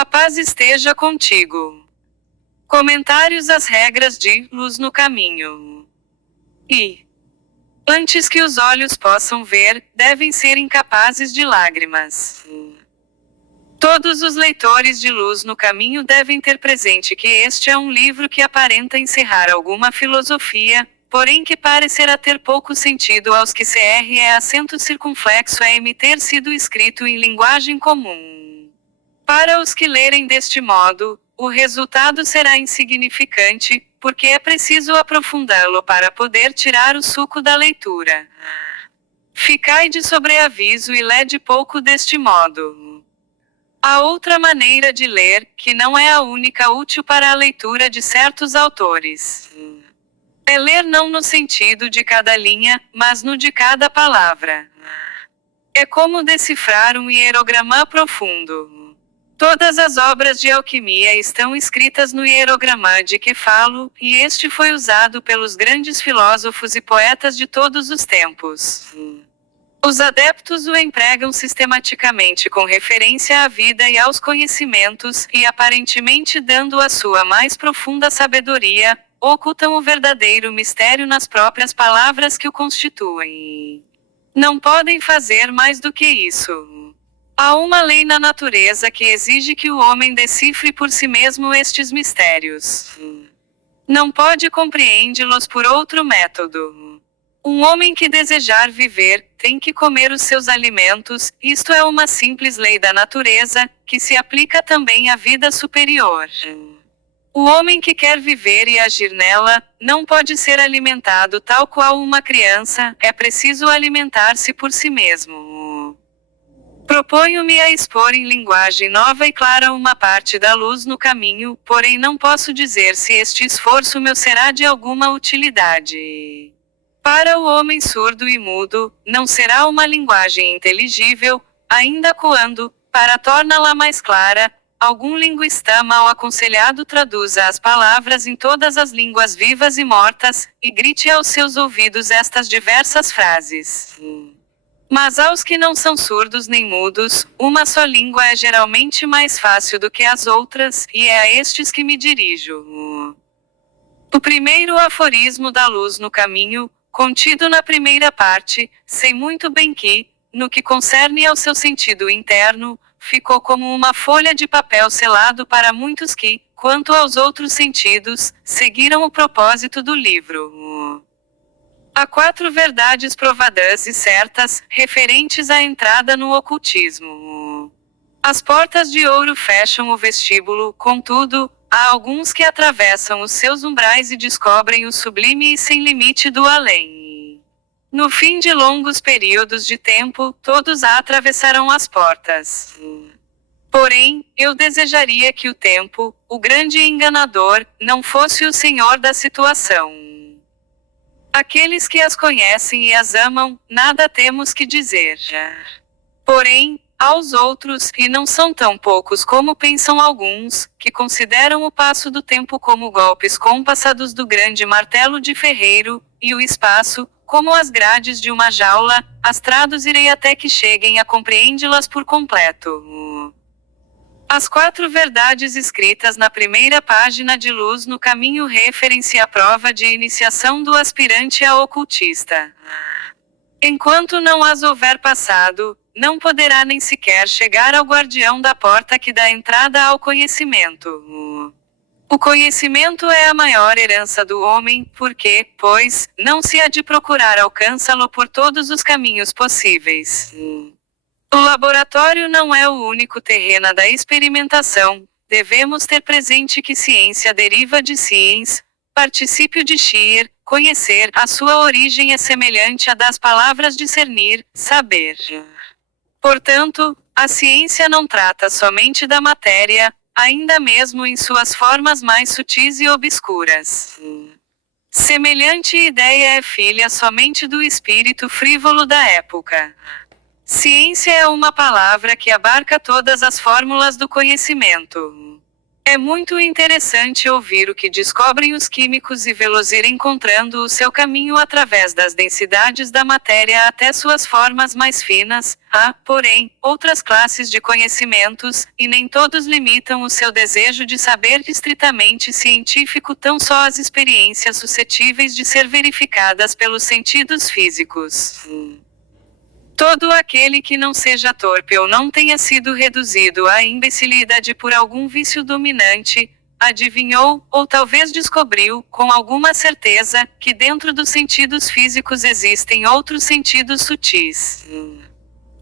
A paz esteja contigo. Comentários às regras de Luz no Caminho. Antes que os olhos possam ver, devem ser incapazes de lágrimas. Todos os leitores de Luz no Caminho devem ter presente que este é um livro que aparenta encerrar alguma filosofia, porém que parecerá ter pouco sentido aos que cr é acento circunflexo m ter sido escrito em linguagem comum. Para os que lerem deste modo, o resultado será insignificante, porque é preciso aprofundá-lo para poder tirar o suco da leitura. Ficai de sobreaviso e lede pouco deste modo. Há outra maneira de ler, que não é a única útil para a leitura de certos autores. É ler não no sentido de cada linha, mas no de cada palavra. É como decifrar um hierograma profundo. Todas as obras de alquimia estão escritas no hierograma de que falo, e este foi usado pelos grandes filósofos e poetas de todos os tempos. Os adeptos o empregam sistematicamente com referência à vida e aos conhecimentos, e aparentemente dando a sua mais profunda sabedoria, ocultam o verdadeiro mistério nas próprias palavras que o constituem. Não podem fazer mais do que isso. Há uma lei na natureza que exige que o homem decifre por si mesmo estes mistérios. Não pode compreendê-los por outro método. Um homem que desejar viver, tem que comer os seus alimentos, isto é uma simples lei da natureza, que se aplica também à vida superior. O homem que quer viver e agir nela, não pode ser alimentado tal qual uma criança, é preciso alimentar-se por si mesmo. Proponho-me a expor em linguagem nova e clara uma parte da luz no caminho, porém não posso dizer se este esforço meu será de alguma utilidade. Para o homem surdo e mudo, não será uma linguagem inteligível, ainda quando, para torná-la mais clara, algum linguista mal aconselhado traduza as palavras em todas as línguas vivas e mortas, e grite aos seus ouvidos estas diversas frases. Mas aos que não são surdos nem mudos, uma só língua é geralmente mais fácil do que as outras, e é a estes que me dirijo. O primeiro aforismo da Luz no Caminho, contido na primeira parte, sei muito bem que, no que concerne ao seu sentido interno, ficou como uma folha de papel selado para muitos que, quanto aos outros sentidos, seguiram o propósito do livro. Há 4 verdades provadas e certas, referentes à entrada no ocultismo. As portas de ouro fecham o vestíbulo, contudo, há alguns que atravessam os seus umbrais e descobrem o sublime e sem limite do além. No fim de longos períodos de tempo, todos atravessarão as portas. Porém, eu desejaria que o tempo, o grande enganador, não fosse o senhor da situação. Aqueles que as conhecem e as amam, nada temos que dizer. Porém, aos outros, e não são tão poucos como pensam alguns, que consideram o passo do tempo como golpes compassados do grande martelo de ferreiro, e o espaço, como as grades de uma jaula, as traduzirei até que cheguem a compreendê-las por completo. As 4 verdades escritas na primeira página de Luz no Caminho referem-se à prova de iniciação do aspirante a ocultista. Enquanto não as houver passado, não poderá nem sequer chegar ao guardião da porta que dá entrada ao conhecimento. O conhecimento é a maior herança do homem, porque, pois, não se há de procurar alcançá-lo por todos os caminhos possíveis. O laboratório não é o único terreno da experimentação. Devemos ter presente que ciência deriva de ciens, particípio de shir, conhecer, a sua origem é semelhante à das palavras discernir, saber. Portanto, a ciência não trata somente da matéria, ainda mesmo em suas formas mais sutis e obscuras. Semelhante ideia é filha somente do espírito frívolo da época. Ciência é uma palavra que abarca todas as fórmulas do conhecimento. É muito interessante ouvir o que descobrem os químicos e vê-los ir encontrando o seu caminho através das densidades da matéria até suas formas mais finas. Há, porém, outras classes de conhecimentos, e nem todos limitam o seu desejo de saber estritamente científico tão só às experiências suscetíveis de ser verificadas pelos sentidos físicos. Todo aquele que não seja torpe ou não tenha sido reduzido à imbecilidade por algum vício dominante, adivinhou, ou talvez descobriu, com alguma certeza, que dentro dos sentidos físicos existem outros sentidos sutis.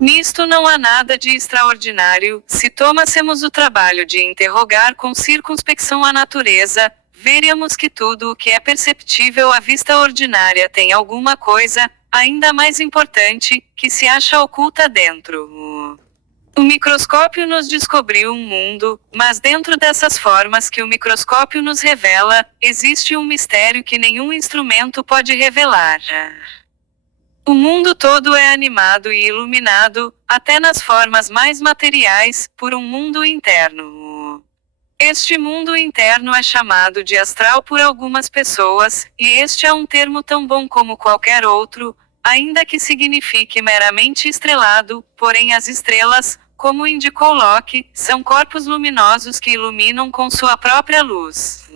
Nisto não há nada de extraordinário, se tomássemos o trabalho de interrogar com circunspecção a natureza, veríamos que tudo o que é perceptível à vista ordinária tem alguma coisa, ainda mais importante, que se acha oculta dentro. O microscópio nos descobriu um mundo, mas dentro dessas formas que o microscópio nos revela, existe um mistério que nenhum instrumento pode revelar. O mundo todo é animado e iluminado, até nas formas mais materiais, por um mundo interno. Este mundo interno é chamado de astral por algumas pessoas, e este é um termo tão bom como qualquer outro, ainda que signifique meramente estrelado, porém as estrelas, como indicou Locke, são corpos luminosos que iluminam com sua própria luz.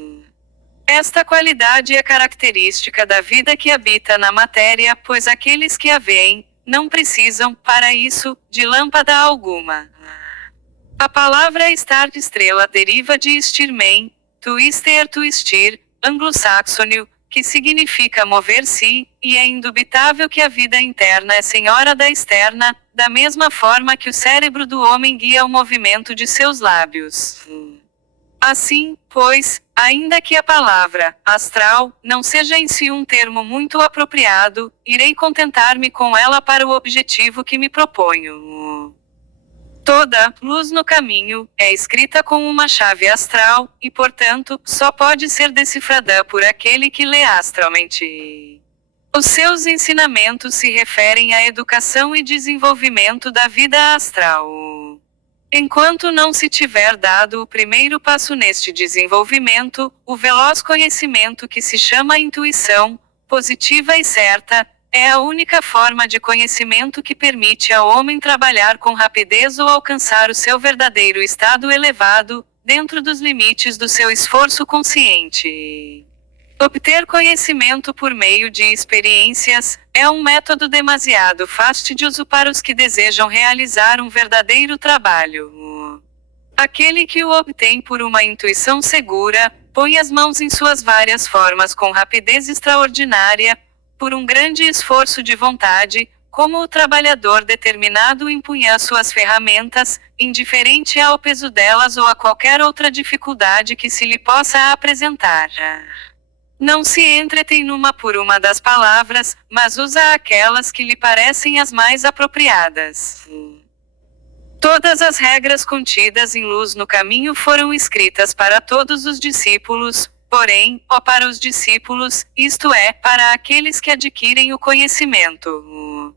Esta qualidade é característica da vida que habita na matéria, pois aqueles que a veem, não precisam, para isso, de lâmpada alguma. A palavra star de estrela deriva de stirman, twister twistir, anglo-saxônio, que significa mover-se, e é indubitável que a vida interna é senhora da externa, da mesma forma que o cérebro do homem guia o movimento de seus lábios. Assim, pois, ainda que a palavra astral não seja em si um termo muito apropriado, irei contentar-me com ela para o objetivo que me proponho. Toda luz no caminho é escrita com uma chave astral, e portanto, só pode ser decifrada por aquele que lê astralmente. Os seus ensinamentos se referem à educação e desenvolvimento da vida astral. Enquanto não se tiver dado o primeiro passo neste desenvolvimento, o veloz conhecimento que se chama intuição, positiva e certa, é a única forma de conhecimento que permite ao homem trabalhar com rapidez ou alcançar o seu verdadeiro estado elevado, dentro dos limites do seu esforço consciente. Obter conhecimento por meio de experiências é um método demasiado fastidioso para os que desejam realizar um verdadeiro trabalho. Aquele que o obtém por uma intuição segura, põe as mãos em suas várias formas com rapidez extraordinária, por um grande esforço de vontade, como o trabalhador determinado empunha suas ferramentas, indiferente ao peso delas ou a qualquer outra dificuldade que se lhe possa apresentar. Não se entretém numa por uma das palavras, mas usa aquelas que lhe parecem as mais apropriadas. Todas as regras contidas em Luz no Caminho foram escritas para todos os discípulos, porém, para os discípulos, isto é, para aqueles que adquirem o conhecimento.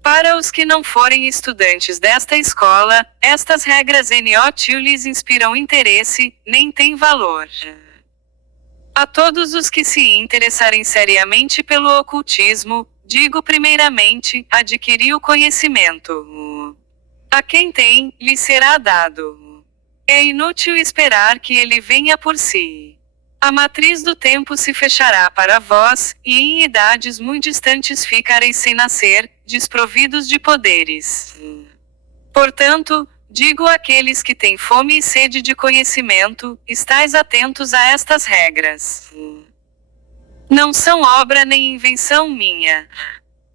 Para os que não forem estudantes desta escola, estas regras no lhes inspiram interesse, nem têm valor. A todos os que se interessarem seriamente pelo ocultismo, digo primeiramente, adquirir o conhecimento. A quem tem, lhe será dado. É inútil esperar que ele venha por si. A matriz do tempo se fechará para vós, e em idades muito distantes ficareis sem nascer, desprovidos de poderes. Portanto, digo àqueles que têm fome e sede de conhecimento, estais atentos a estas regras. Não são obra nem invenção minha.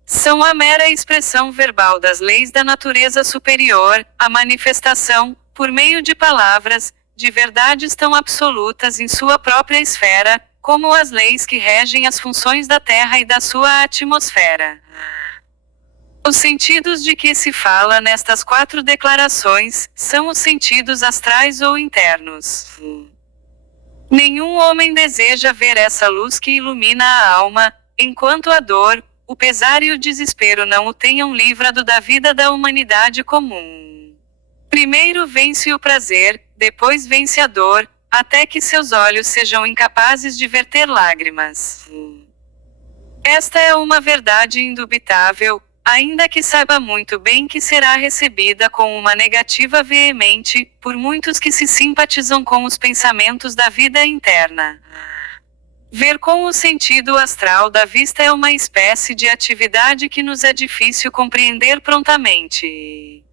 São a mera expressão verbal das leis da natureza superior, a manifestação, por meio de palavras, de verdades tão absolutas em sua própria esfera, como as leis que regem as funções da Terra e da sua atmosfera. Os sentidos de que se fala nestas 4 declarações, são os sentidos astrais ou internos. Nenhum homem deseja ver essa luz que ilumina a alma, enquanto a dor, o pesar e o desespero não o tenham livrado da vida da humanidade comum. Primeiro vence o prazer, depois vence a dor, até que seus olhos sejam incapazes de verter lágrimas. Esta é uma verdade indubitável, ainda que saiba muito bem que será recebida com uma negativa veemente, por muitos que se simpatizam com os pensamentos da vida interna. Ver com o sentido astral da vista é uma espécie de atividade que nos é difícil compreender prontamente.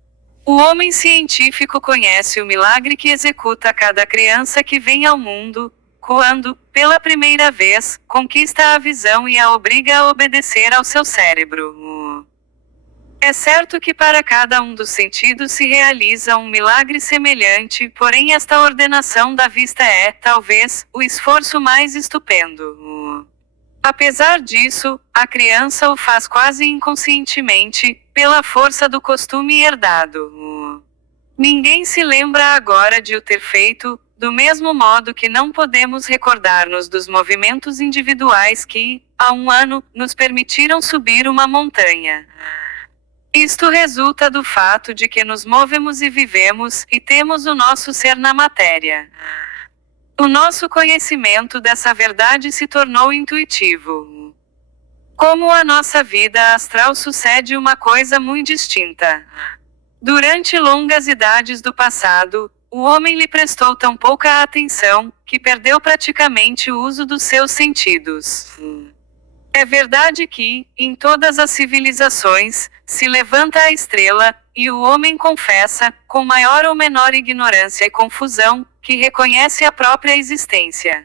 O homem científico conhece o milagre que executa cada criança que vem ao mundo, quando, pela primeira vez, conquista a visão e a obriga a obedecer ao seu cérebro. É certo que para cada um dos sentidos se realiza um milagre semelhante, porém esta ordenação da vista é, talvez, o esforço mais estupendo. Apesar disso, a criança o faz quase inconscientemente, pela força do costume herdado. Ninguém se lembra agora de o ter feito, do mesmo modo que não podemos recordar-nos dos movimentos individuais que, há um ano, nos permitiram subir uma montanha. Isto resulta do fato de que nos movemos e vivemos, e temos o nosso ser na matéria. O nosso conhecimento dessa verdade se tornou intuitivo. Como a nossa vida astral sucede uma coisa muito distinta. Durante longas idades do passado, o homem lhe prestou tão pouca atenção, que perdeu praticamente o uso dos seus sentidos. É verdade que, em todas as civilizações, se levanta a estrela, e o homem confessa, com maior ou menor ignorância e confusão, que reconhece a própria existência.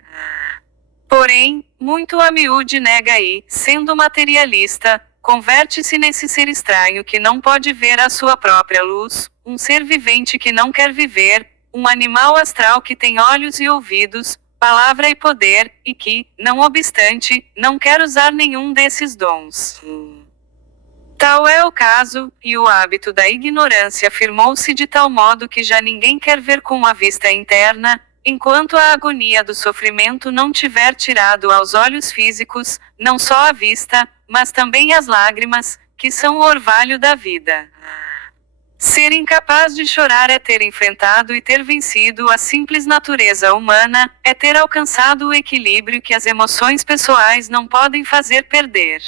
Porém, muito a miúde nega e, sendo materialista, converte-se nesse ser estranho que não pode ver a sua própria luz, um ser vivente que não quer viver, um animal astral que tem olhos e ouvidos, palavra e poder, e que, não obstante, não quer usar nenhum desses dons. Tal é o caso, e o hábito da ignorância firmou-se de tal modo que já ninguém quer ver com a vista interna, enquanto a agonia do sofrimento não tiver tirado aos olhos físicos, não só a vista, mas também as lágrimas, que são o orvalho da vida. Ser incapaz de chorar é ter enfrentado e ter vencido a simples natureza humana, é ter alcançado o equilíbrio que as emoções pessoais não podem fazer perder.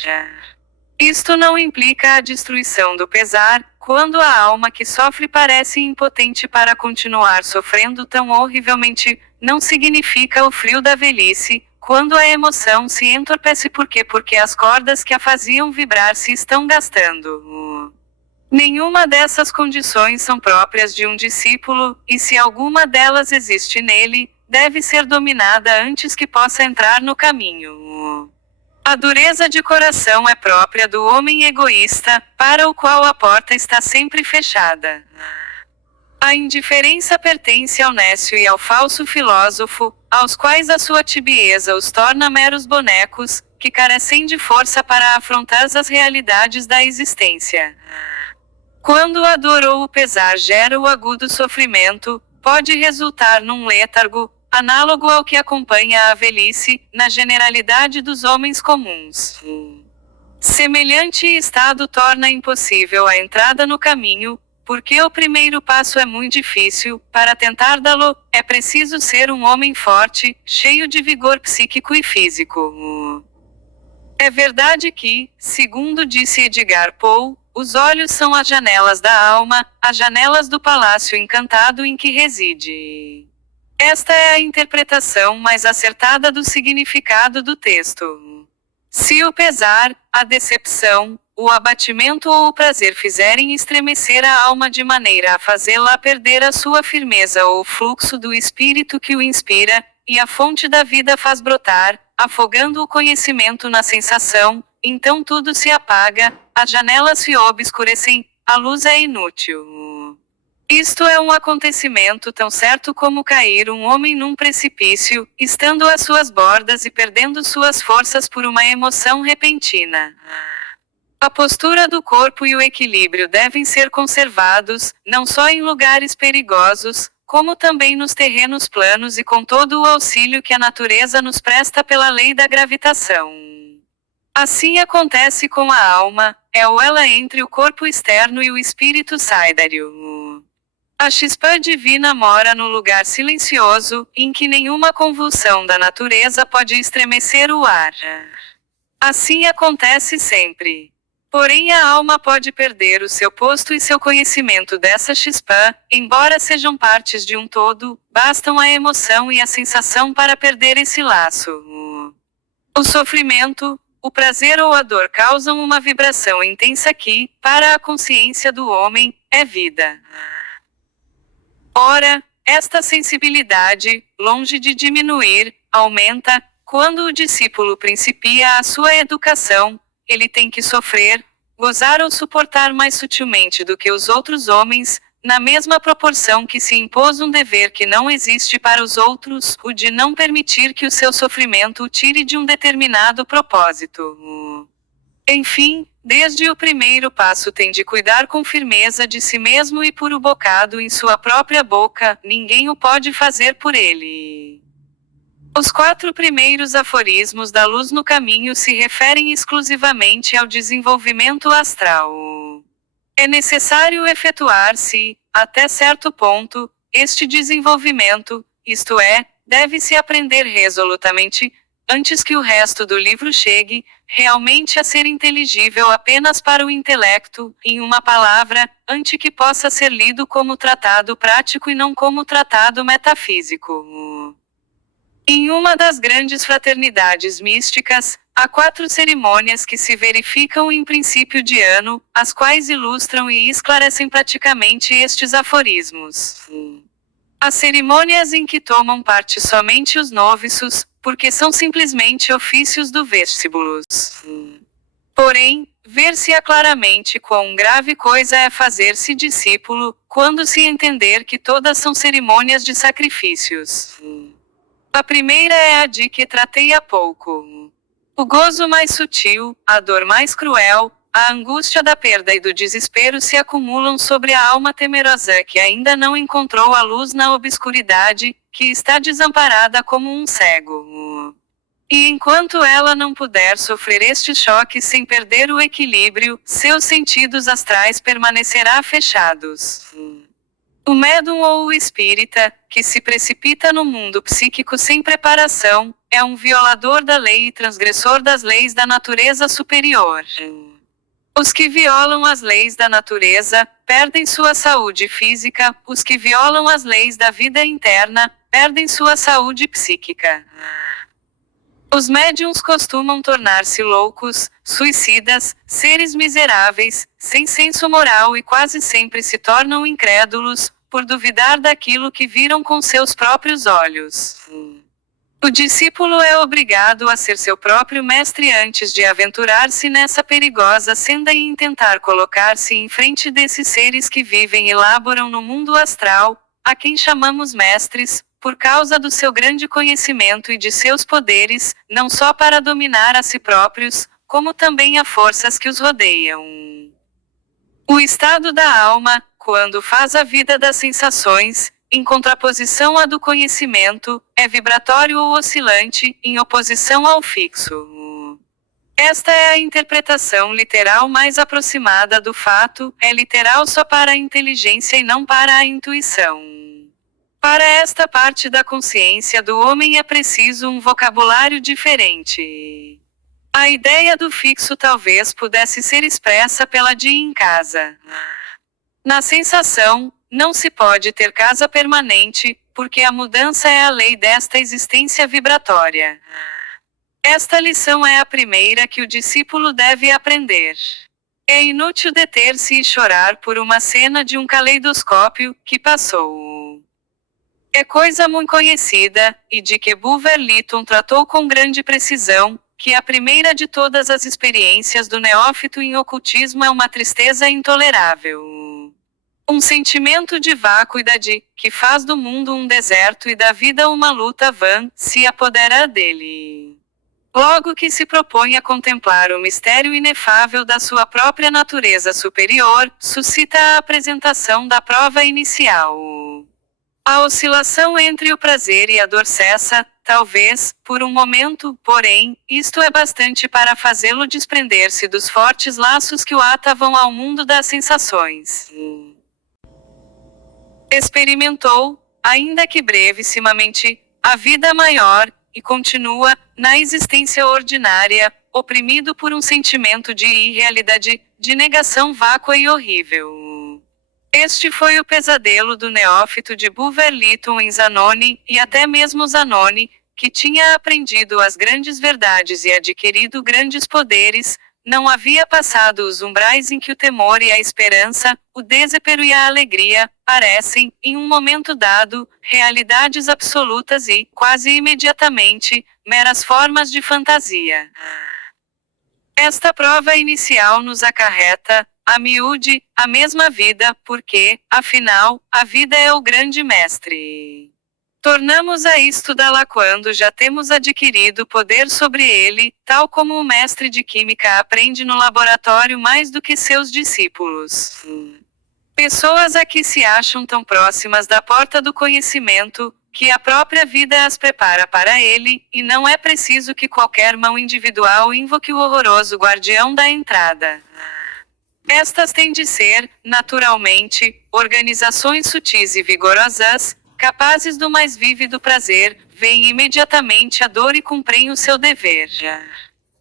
Isto não implica a destruição do pesar, quando a alma que sofre parece impotente para continuar sofrendo tão horrivelmente, não significa o frio da velhice, quando a emoção se entorpece porque as cordas que a faziam vibrar se estão gastando. Nenhuma dessas condições são próprias de um discípulo, e se alguma delas existe nele, deve ser dominada antes que possa entrar no caminho. A dureza de coração é própria do homem egoísta, para o qual a porta está sempre fechada. A indiferença pertence ao nécio e ao falso filósofo, aos quais a sua tibieza os torna meros bonecos, que carecem de força para afrontar as realidades da existência. Quando a dor ou o pesar gera o agudo sofrimento, pode resultar num letargo, análogo ao que acompanha a velhice, na generalidade dos homens comuns. Semelhante estado torna impossível a entrada no caminho, porque o primeiro passo é muito difícil. Para tentar dá-lo, é preciso ser um homem forte, cheio de vigor psíquico e físico. É verdade que, segundo disse Edgar Poe, os olhos são as janelas da alma, as janelas do palácio encantado em que reside. Esta é a interpretação mais acertada do significado do texto. Se o pesar, a decepção, o abatimento ou o prazer fizerem estremecer a alma de maneira a fazê-la perder a sua firmeza ou o fluxo do espírito que o inspira, e a fonte da vida faz brotar, afogando o conhecimento na sensação, então tudo se apaga, as janelas se obscurecem, a luz é inútil. Isto é um acontecimento tão certo como cair um homem num precipício, estando às suas bordas e perdendo suas forças por uma emoção repentina. A postura do corpo e o equilíbrio devem ser conservados, não só em lugares perigosos, como também nos terrenos planos e com todo o auxílio que a natureza nos presta pela lei da gravitação. Assim acontece com a alma, é o ela entre o corpo externo e o espírito sidereal. A chispa divina mora no lugar silencioso, em que nenhuma convulsão da natureza pode estremecer o ar. Assim acontece sempre. Porém, a alma pode perder o seu posto e seu conhecimento dessa chispa, embora sejam partes de um todo, bastam a emoção e a sensação para perder esse laço. O sofrimento, o prazer ou a dor causam uma vibração intensa que, para a consciência do homem, é vida. Ora, esta sensibilidade, longe de diminuir, aumenta, quando o discípulo principia a sua educação. Ele tem que sofrer, gozar ou suportar mais sutilmente do que os outros homens, na mesma proporção que se impôs um dever que não existe para os outros, o de não permitir que o seu sofrimento o tire de um determinado propósito. Enfim, desde o primeiro passo tem de cuidar com firmeza de si mesmo e por o bocado em sua própria boca, ninguém o pode fazer por ele. Os 4 primeiros aforismos da Luz no Caminho se referem exclusivamente ao desenvolvimento astral. É necessário efetuar-se, até certo ponto, este desenvolvimento, isto é, deve-se aprender resolutamente, antes que o resto do livro chegue, realmente a ser inteligível apenas para o intelecto, em uma palavra, antes que possa ser lido como tratado prático e não como tratado metafísico. Em uma das grandes fraternidades místicas, há 4 cerimônias que se verificam em princípio de ano, as quais ilustram e esclarecem praticamente estes aforismos. As cerimônias em que tomam parte somente os noviços, porque são simplesmente ofícios do vestíbulos. Porém, ver-se-á claramente quão grave coisa é fazer-se discípulo, quando se entender que todas são cerimônias de sacrifícios. A primeira é a de que tratei há pouco. O gozo mais sutil, a dor mais cruel, a angústia da perda e do desespero se acumulam sobre a alma temerosa que ainda não encontrou a luz na obscuridade, que está desamparada como um cego. E enquanto ela não puder sofrer estes choques sem perder o equilíbrio, seus sentidos astrais permanecerá fechados. O médium ou o espírita, que se precipita no mundo psíquico sem preparação, é um violador da lei e transgressor das leis da natureza superior. Os que violam as leis da natureza, perdem sua saúde física, os que violam as leis da vida interna, perdem sua saúde psíquica. Os médiums costumam tornar-se loucos, suicidas, seres miseráveis, sem senso moral e quase sempre se tornam incrédulos, por duvidar daquilo que viram com seus próprios olhos. O discípulo é obrigado a ser seu próprio mestre antes de aventurar-se nessa perigosa senda e tentar colocar-se em frente desses seres que vivem e laboram no mundo astral, a quem chamamos mestres, por causa do seu grande conhecimento e de seus poderes, não só para dominar a si próprios, como também a forças que os rodeiam. O estado da alma, quando faz a vida das sensações, em contraposição à do conhecimento, é vibratório ou oscilante, em oposição ao fixo. Esta é a interpretação literal mais aproximada do fato, é literal só para a inteligência e não para a intuição. Para esta parte da consciência do homem é preciso um vocabulário diferente. A ideia do fixo talvez pudesse ser expressa pela de em casa. Na sensação, não se pode ter casa permanente, porque a mudança é a lei desta existência vibratória. Esta lição é a primeira que o discípulo deve aprender. É inútil deter-se e chorar por uma cena de um caleidoscópio, que passou. É coisa muito conhecida, e de que Bulwer Lytton tratou com grande precisão, que a primeira de todas as experiências do neófito em ocultismo é uma tristeza intolerável. Um sentimento de vácuo e que faz do mundo um deserto e da vida uma luta vã, se apodera dele. Logo que se propõe a contemplar o mistério inefável da sua própria natureza superior, suscita a apresentação da prova inicial. A oscilação entre o prazer e a dor cessa, talvez, por um momento, porém, isto é bastante para fazê-lo desprender-se dos fortes laços que o atavam ao mundo das sensações. Experimentou, ainda que brevissimamente, a vida maior, e continua, na existência ordinária, oprimido por um sentimento de irrealidade, de negação vácua e horrível. Este foi o pesadelo do neófito de Bulwer Lytton em Zanoni, e até mesmo Zanoni, que tinha aprendido as grandes verdades e adquirido grandes poderes, não havia passado os umbrais em que o temor e a esperança, o desespero e a alegria, parecem, em um momento dado, realidades absolutas e, quase imediatamente, meras formas de fantasia. Esta prova inicial nos acarreta, a miúde, a mesma vida, porque, afinal, a vida é o grande mestre. Tornamos a estudá-la quando já temos adquirido poder sobre ele, tal como o mestre de química aprende no laboratório mais do que seus discípulos. Pessoas aqui se acham tão próximas da porta do conhecimento, que a própria vida as prepara para ele, e não é preciso que qualquer mão individual invoque o horroroso guardião da entrada. Estas têm de ser, naturalmente, organizações sutis e vigorosas, capazes do mais vívido prazer, veem imediatamente a dor e cumprem o seu dever.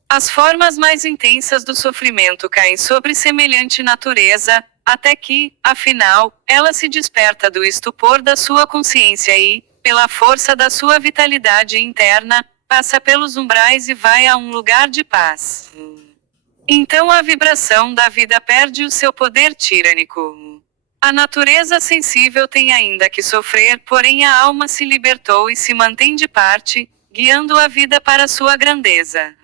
As formas mais intensas do sofrimento caem sobre semelhante natureza, até que, afinal, ela se desperta do estupor da sua consciência e, pela força da sua vitalidade interna, passa pelos umbrais e vai a um lugar de paz. Então a vibração da vida perde o seu poder tirânico. A natureza sensível tem ainda que sofrer, porém a alma se libertou e se mantém de parte, guiando a vida para sua grandeza.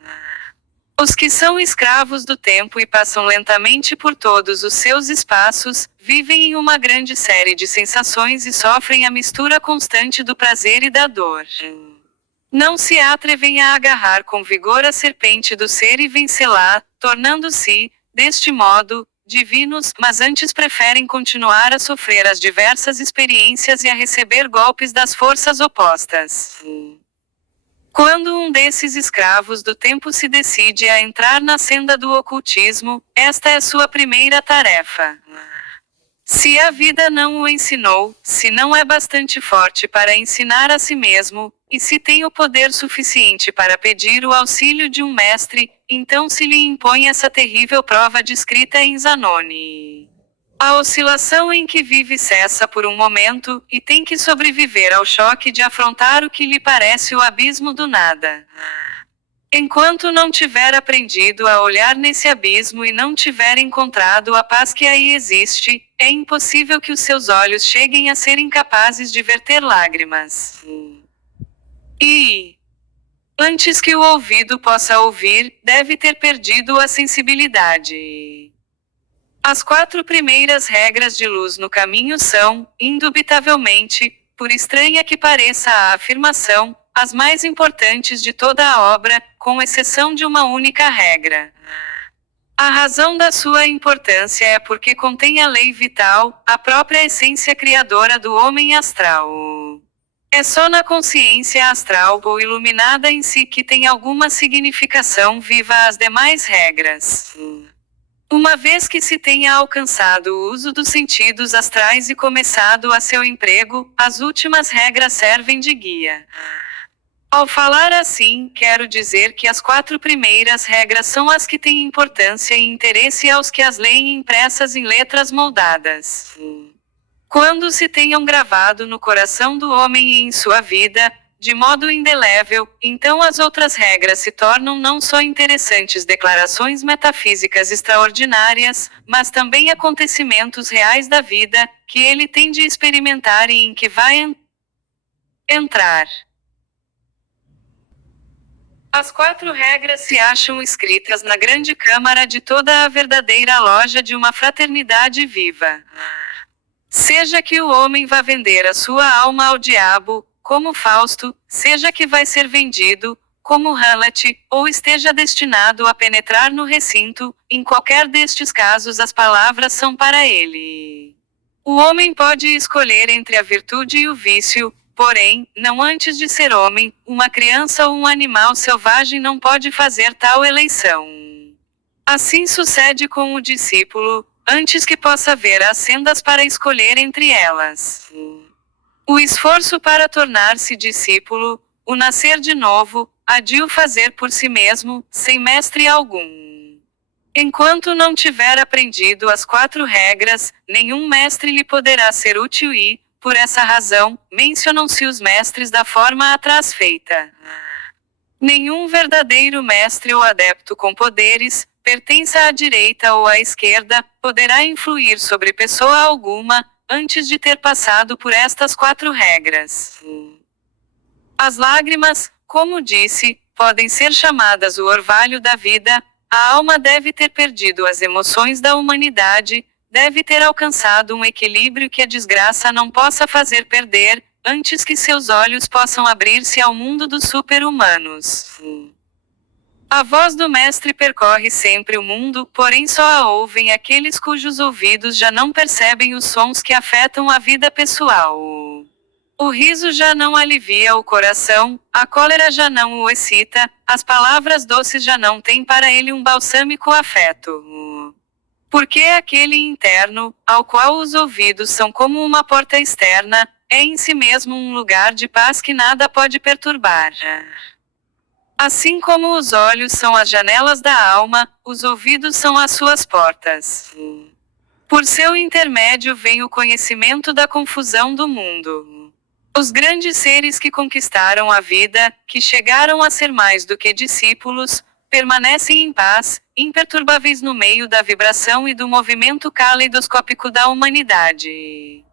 Os que são escravos do tempo e passam lentamente por todos os seus espaços, vivem em uma grande série de sensações e sofrem a mistura constante do prazer e da dor. Não se atrevem a agarrar com vigor a serpente do ser e vencê-la, tornando-se, deste modo, divinos, mas antes preferem continuar a sofrer as diversas experiências e a receber golpes das forças opostas. Quando um desses escravos do tempo se decide a entrar na senda do ocultismo, esta é sua primeira tarefa. Se a vida não o ensinou, se não é bastante forte para ensinar a si mesmo, e se tem o poder suficiente para pedir o auxílio de um mestre, então se lhe impõe essa terrível prova descrita em Zanoni. A oscilação em que vive cessa por um momento, e tem que sobreviver ao choque de afrontar o que lhe parece o abismo do nada. Enquanto não tiver aprendido a olhar nesse abismo e não tiver encontrado a paz que aí existe, é impossível que os seus olhos cheguem a serem capazes de verter lágrimas. E, antes que o ouvido possa ouvir, deve ter perdido a sensibilidade. As 4 primeiras regras de luz no caminho são, indubitavelmente, por estranha que pareça a afirmação, as mais importantes de toda a obra, com exceção de uma única regra. A razão da sua importância é porque contém a lei vital, a própria essência criadora do homem astral. É só na consciência astral ou iluminada em si que tem alguma significação viva às demais regras. Uma vez que se tenha alcançado o uso dos sentidos astrais e começado a seu emprego, as últimas regras servem de guia. Ao falar assim, quero dizer que as 4 primeiras regras são as que têm importância e interesse aos que as leem impressas em letras moldadas. Quando se tenham gravado no coração do homem e em sua vida, de modo indelével, então as outras regras se tornam não só interessantes declarações metafísicas extraordinárias, mas também acontecimentos reais da vida, que ele tem de experimentar e em que vai entrar. As 4 regras se acham escritas na grande câmara de toda a verdadeira loja de uma fraternidade viva. Seja que o homem vá vender a sua alma ao diabo, como Fausto, seja que vai ser vendido, como Hamlet, ou esteja destinado a penetrar no recinto, em qualquer destes casos as palavras são para ele. O homem pode escolher entre a virtude e o vício, porém, não antes de ser homem, uma criança ou um animal selvagem não pode fazer tal eleição. Assim sucede com o discípulo, antes que possa ver as sendas para escolher entre elas. O esforço para tornar-se discípulo, o nascer de novo, há de o fazer por si mesmo, sem mestre algum. Enquanto não tiver aprendido as 4 regras, nenhum mestre lhe poderá ser útil e, por essa razão, mencionam-se os mestres da forma atrás feita. Nenhum verdadeiro mestre ou adepto com poderes, pertença à direita ou à esquerda, poderá influir sobre pessoa alguma, antes de ter passado por estas 4 regras. As lágrimas, como disse, podem ser chamadas o orvalho da vida. A alma deve ter perdido as emoções da humanidade, deve ter alcançado um equilíbrio que a desgraça não possa fazer perder, antes que seus olhos possam abrir-se ao mundo dos super-humanos. A voz do mestre percorre sempre o mundo, porém só a ouvem aqueles cujos ouvidos já não percebem os sons que afetam a vida pessoal. O riso já não alivia o coração, a cólera já não o excita, as palavras doces já não têm para ele um balsâmico afeto. Porque aquele interno, ao qual os ouvidos são como uma porta externa, é em si mesmo um lugar de paz que nada pode perturbar. Assim como os olhos são as janelas da alma, os ouvidos são as suas portas. Por seu intermédio vem o conhecimento da confusão do mundo. Os grandes seres que conquistaram a vida, que chegaram a ser mais do que discípulos, permanecem em paz, imperturbáveis no meio da vibração e do movimento caleidoscópico da humanidade.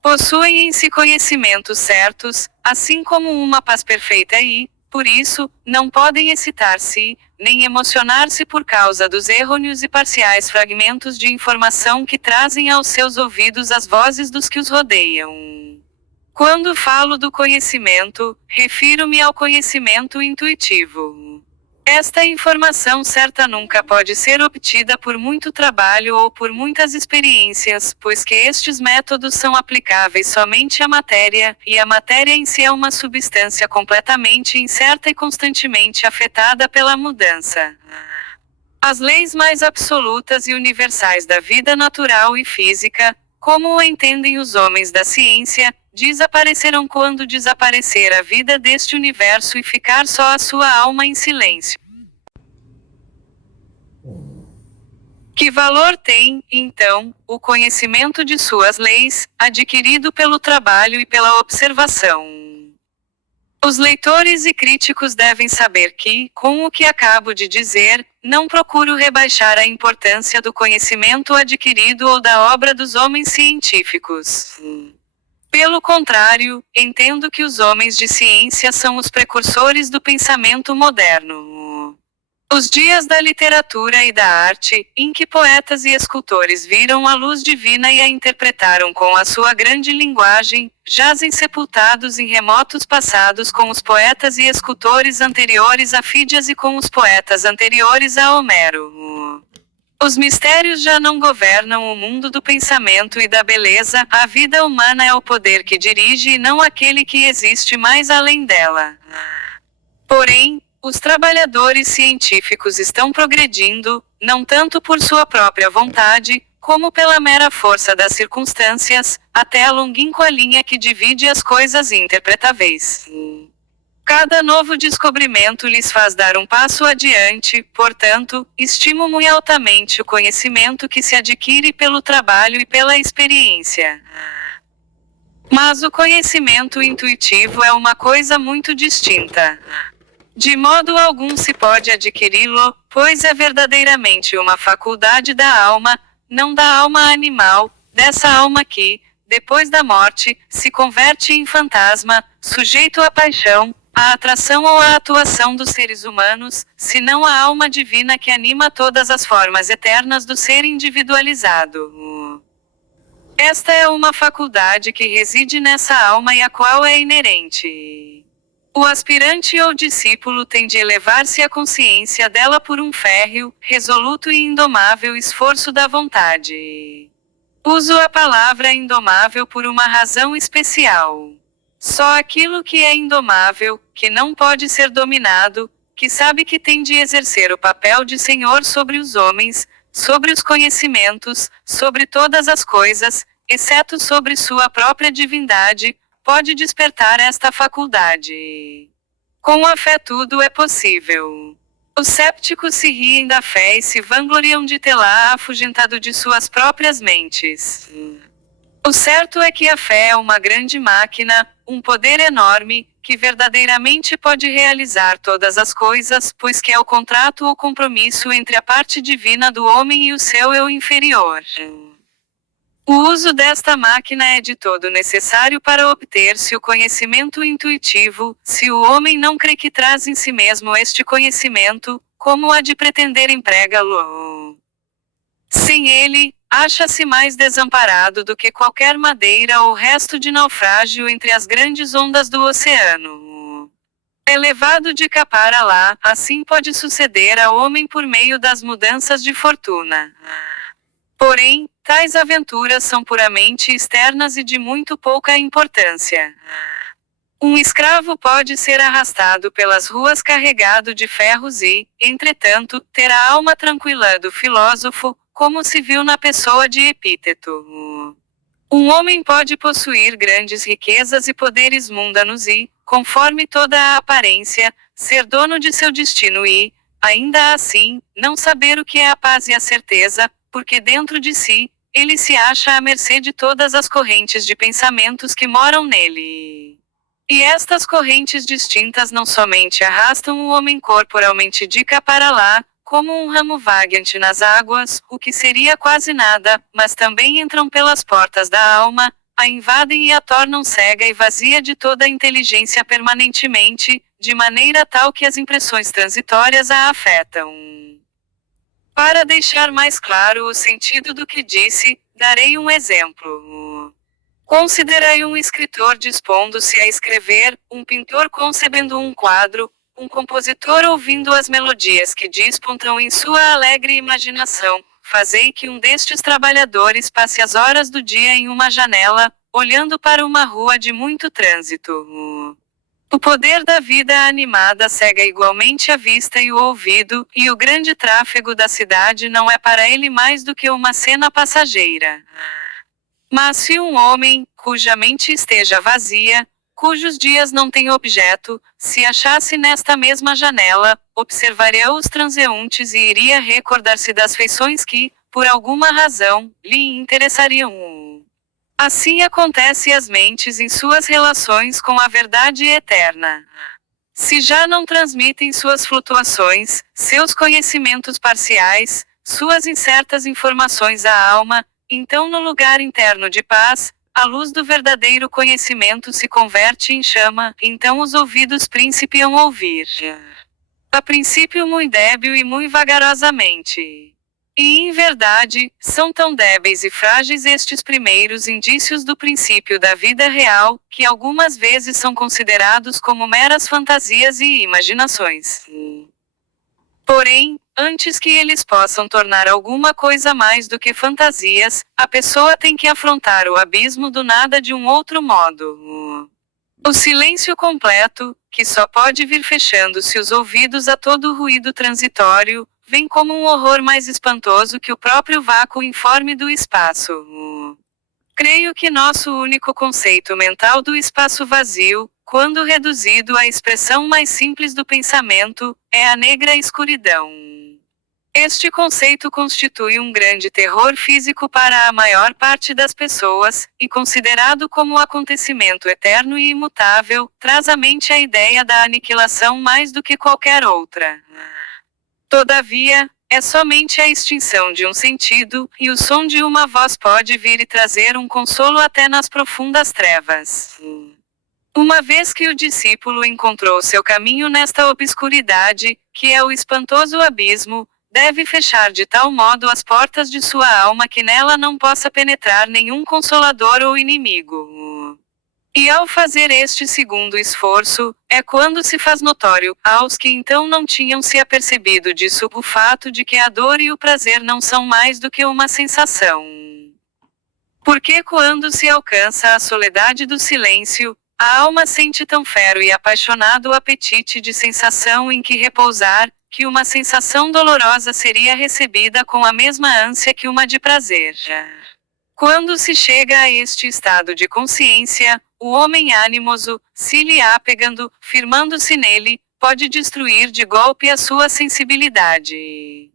Possuem em si conhecimentos certos, assim como uma paz perfeita e, por isso, não podem excitar-se, nem emocionar-se por causa dos errôneos e parciais fragmentos de informação que trazem aos seus ouvidos as vozes dos que os rodeiam. Quando falo do conhecimento, refiro-me ao conhecimento intuitivo. Esta informação certa nunca pode ser obtida por muito trabalho ou por muitas experiências, pois que estes métodos são aplicáveis somente à matéria, e a matéria em si é uma substância completamente incerta e constantemente afetada pela mudança. As leis mais absolutas e universais da vida natural e física, como o entendem os homens da ciência, desaparecerão quando desaparecer a vida deste universo e ficar só a sua alma em silêncio. Que valor tem, então, o conhecimento de suas leis, adquirido pelo trabalho e pela observação? Os leitores e críticos devem saber que, com o que acabo de dizer, não procuro rebaixar a importância do conhecimento adquirido ou da obra dos homens científicos. Pelo contrário, entendo que os homens de ciência são os precursores do pensamento moderno. Os dias da literatura e da arte, em que poetas e escultores viram a luz divina e a interpretaram com a sua grande linguagem, jazem sepultados em remotos passados com os poetas e escultores anteriores a Fídias e com os poetas anteriores a Homero. Os mistérios já não governam o mundo do pensamento e da beleza, a vida humana é o poder que dirige e não aquele que existe mais além dela. Porém, os trabalhadores científicos estão progredindo, não tanto por sua própria vontade, como pela mera força das circunstâncias, até a longínqua linha que divide as coisas interpretáveis. Cada novo descobrimento lhes faz dar um passo adiante, portanto, estimo muito altamente o conhecimento que se adquire pelo trabalho e pela experiência. Mas o conhecimento intuitivo é uma coisa muito distinta. De modo algum se pode adquiri-lo, pois é verdadeiramente uma faculdade da alma, não da alma animal, dessa alma que, depois da morte, se converte em fantasma, sujeito à paixão, à atração ou à atuação dos seres humanos, senão a alma divina que anima todas as formas eternas do ser individualizado. Esta é uma faculdade que reside nessa alma e a qual é inerente. O aspirante ou discípulo tem de elevar-se à consciência dela por um férreo, resoluto e indomável esforço da vontade. Uso a palavra indomável por uma razão especial. Só aquilo que é indomável, que não pode ser dominado, que sabe que tem de exercer o papel de senhor sobre os homens, sobre os conhecimentos, sobre todas as coisas, exceto sobre sua própria divindade, pode despertar esta faculdade. Com a fé tudo é possível. Os sépticos se riem da fé e se vangloriam de tê-la afugentado de suas próprias mentes. O certo é que a fé é uma grande máquina, um poder enorme, que verdadeiramente pode realizar todas as coisas, pois que é o contrato ou compromisso entre a parte divina do homem e o seu eu inferior. O uso desta máquina é de todo necessário para obter-se o conhecimento intuitivo, se o homem não crê que traz em si mesmo este conhecimento, como há de pretender empregá-lo? Sem ele, acha-se mais desamparado do que qualquer madeira ou resto de naufrágio entre as grandes ondas do oceano. É levado de cá para lá, assim pode suceder ao homem por meio das mudanças de fortuna. Porém, tais aventuras são puramente externas e de muito pouca importância. Um escravo pode ser arrastado pelas ruas carregado de ferros e, entretanto, ter a alma tranquila do filósofo, como se viu na pessoa de Epíteto. Um homem pode possuir grandes riquezas e poderes mundanos e, conforme toda a aparência, ser dono de seu destino e, ainda assim, não saber o que é a paz e a certeza, porque dentro de si, ele se acha à mercê de todas as correntes de pensamentos que moram nele. E estas correntes distintas não somente arrastam o homem corporalmente de cá para lá, como um ramo vagueante nas águas, o que seria quase nada, mas também entram pelas portas da alma, a invadem e a tornam cega e vazia de toda a inteligência permanentemente, de maneira tal que as impressões transitórias a afetam. Para deixar mais claro o sentido do que disse, darei um exemplo. Considerai um escritor dispondo-se a escrever, um pintor concebendo um quadro, um compositor ouvindo as melodias que despontam em sua alegre imaginação. Fazei que um destes trabalhadores passe as horas do dia em uma janela, olhando para uma rua de muito trânsito. O poder da vida animada cega igualmente a vista e o ouvido, e o grande tráfego da cidade não é para ele mais do que uma cena passageira. Mas se um homem, cuja mente esteja vazia, cujos dias não têm objeto, se achasse nesta mesma janela, observaria os transeuntes e iria recordar-se das feições que, por alguma razão, lhe interessariam. Assim acontece às mentes em suas relações com a verdade eterna. Se já não transmitem suas flutuações, seus conhecimentos parciais, suas incertas informações à alma, então no lugar interno de paz, a luz do verdadeiro conhecimento se converte em chama, então os ouvidos principiam a ouvir. A princípio muito débil e muito vagarosamente. E em verdade, são tão débeis e frágeis estes primeiros indícios do princípio da vida real, que algumas vezes são considerados como meras fantasias e imaginações. Porém, antes que eles possam tornar alguma coisa mais do que fantasias, a pessoa tem que afrontar o abismo do nada de um outro modo. O silêncio completo, que só pode vir fechando-se os ouvidos a todo ruído transitório, vem como um horror mais espantoso que o próprio vácuo informe do espaço. Creio que nosso único conceito mental do espaço vazio, quando reduzido à expressão mais simples do pensamento, é a negra escuridão. Este conceito constitui um grande terror físico para a maior parte das pessoas, e considerado como acontecimento eterno e imutável, traz à mente a ideia da aniquilação mais do que qualquer outra. Todavia, é somente a extinção de um sentido, e o som de uma voz pode vir e trazer um consolo até nas profundas trevas. Uma vez que o discípulo encontrou seu caminho nesta obscuridade, que é o espantoso abismo, deve fechar de tal modo as portas de sua alma que nela não possa penetrar nenhum consolador ou inimigo. E ao fazer este segundo esforço, é quando se faz notório, aos que então não tinham se apercebido disso, o fato de que a dor e o prazer não são mais do que uma sensação. Porque quando se alcança a soledade do silêncio, A alma sente tão fero e apaixonado o apetite de sensação em que repousar, que uma sensação dolorosa seria recebida com a mesma ânsia que uma de prazer. Quando se chega a este estado de consciência, o homem animoso, se lhe apegando, firmando-se nele, pode destruir de golpe a sua sensibilidade.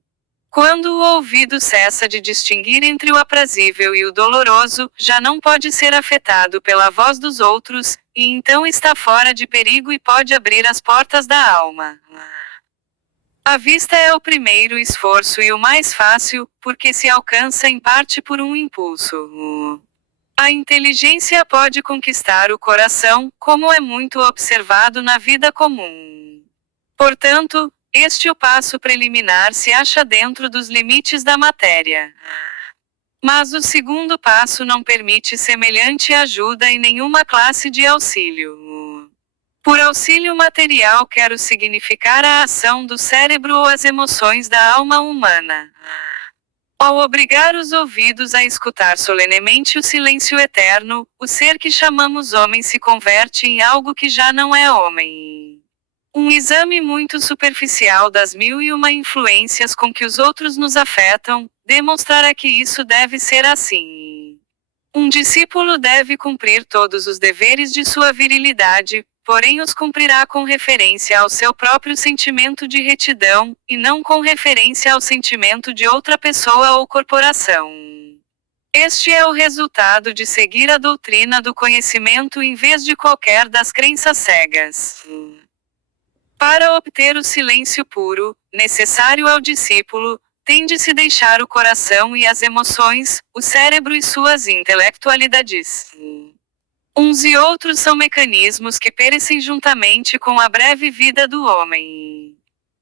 Quando o ouvido cessa de distinguir entre o aprazível e o doloroso, já não pode ser afetado pela voz dos outros, e então está fora de perigo e pode abrir as portas da alma. A vista é o primeiro esforço e o mais fácil, porque se alcança em parte por um impulso. A inteligência pode conquistar o coração, como é muito observado na vida comum. Portanto, este o passo preliminar se acha dentro dos limites da matéria. Mas o segundo passo não permite semelhante ajuda em nenhuma classe de auxílio. Por auxílio material quero significar a ação do cérebro ou as emoções da alma humana. Ao obrigar os ouvidos a escutar solenemente o silêncio eterno, o ser que chamamos homem se converte em algo que já não é homem. Um exame muito superficial das 1001 influências com que os outros nos afetam, demonstrará que isso deve ser assim. Um discípulo deve cumprir todos os deveres de sua virilidade, porém os cumprirá com referência ao seu próprio sentimento de retidão, e não com referência ao sentimento de outra pessoa ou corporação. Este é o resultado de seguir a doutrina do conhecimento em vez de qualquer das crenças cegas. Para obter o silêncio puro, necessário ao discípulo, tem de se deixar o coração e as emoções, o cérebro e suas intelectualidades. Uns e outros são mecanismos que perecem juntamente com a breve vida do homem.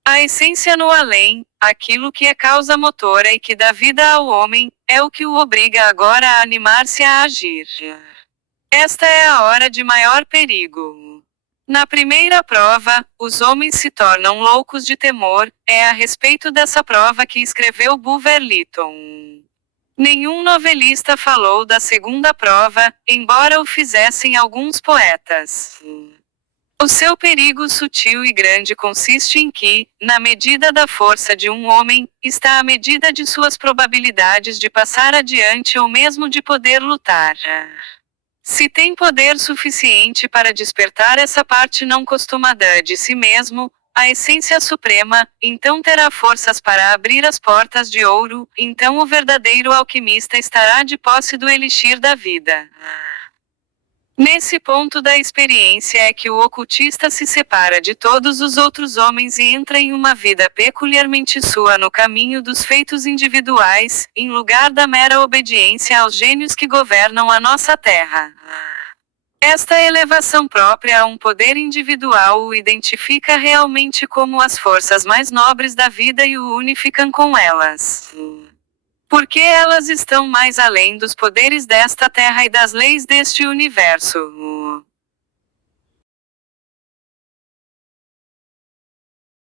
A essência no além, aquilo que é causa motora e que dá vida ao homem, é o que o obriga agora a animar-se a agir. Esta é a hora de maior perigo. Na primeira prova, os homens se tornam loucos de temor, é a respeito dessa prova que escreveu Bulwer Lytton. Nenhum novelista falou da segunda prova, embora o fizessem alguns poetas. O seu perigo sutil e grande consiste em que, na medida da força de um homem, está a medida de suas probabilidades de passar adiante ou mesmo de poder lutar. Se tem poder suficiente para despertar essa parte não costumada de si mesmo, a essência suprema, então terá forças para abrir as portas de ouro, então o verdadeiro alquimista estará de posse do elixir da vida. Nesse ponto da experiência é que o ocultista se separa de todos os outros homens e entra em uma vida peculiarmente sua no caminho dos feitos individuais, em lugar da mera obediência aos gênios que governam a nossa terra. Esta elevação própria a um poder individual o identifica realmente como as forças mais nobres da vida e o unificam com elas. Porque elas estão mais além dos poderes desta terra e das leis deste universo.